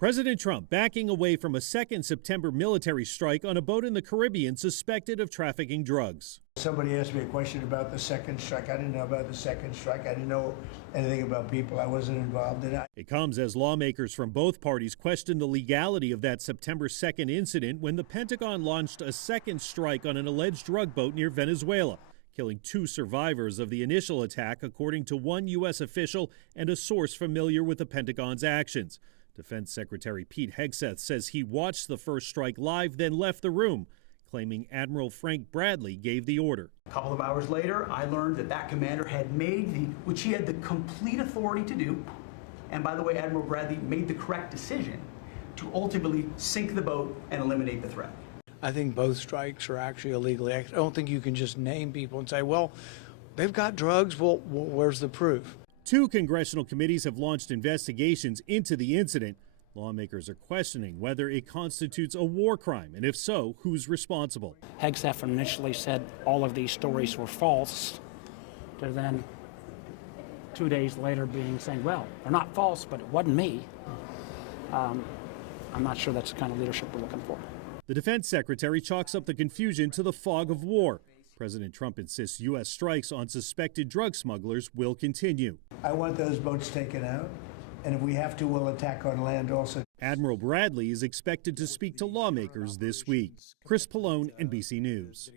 President Trump backing away from a second September military strike on a boat in the Caribbean suspected of trafficking drugs. Somebody asked me a question about the second strike. I didn't know about the second strike. I didn't know anything about people. I wasn't involved in it. It comes as lawmakers from both parties question the legality of that September 2nd incident when the Pentagon launched a second strike on an alleged drug boat near Venezuela, killing 2 survivors of the initial attack, according to one U.S. official and a source familiar with the Pentagon's actions. Defense Secretary Pete Hegseth says he watched the first strike live, then left the room, claiming Admiral Frank Bradley gave the order. A couple of hours later, I learned that commander had made which he had the complete authority to do, and by the way, Admiral Bradley made the correct decision to ultimately sink the boat and eliminate the threat. I think both strikes are actually illegally. I don't think you can just name people and say, well, they've got drugs. Well, where's the proof? 2 congressional committees have launched investigations into the incident. Lawmakers are questioning whether it constitutes a war crime, and if so, who's responsible. Hegseth initially said all of these stories were false, to then 2 days later saying, well, they're not false, but it wasn't me. I'm not sure that's the kind of leadership we're looking for. The defense secretary chalks up the confusion to the fog of war. President Trump insists U.S. strikes on suspected drug smugglers will continue. I want those boats taken out, and if we have to, we'll attack on land also. Admiral Bradley is expected to speak to lawmakers this week. Chris Pallone, NBC News.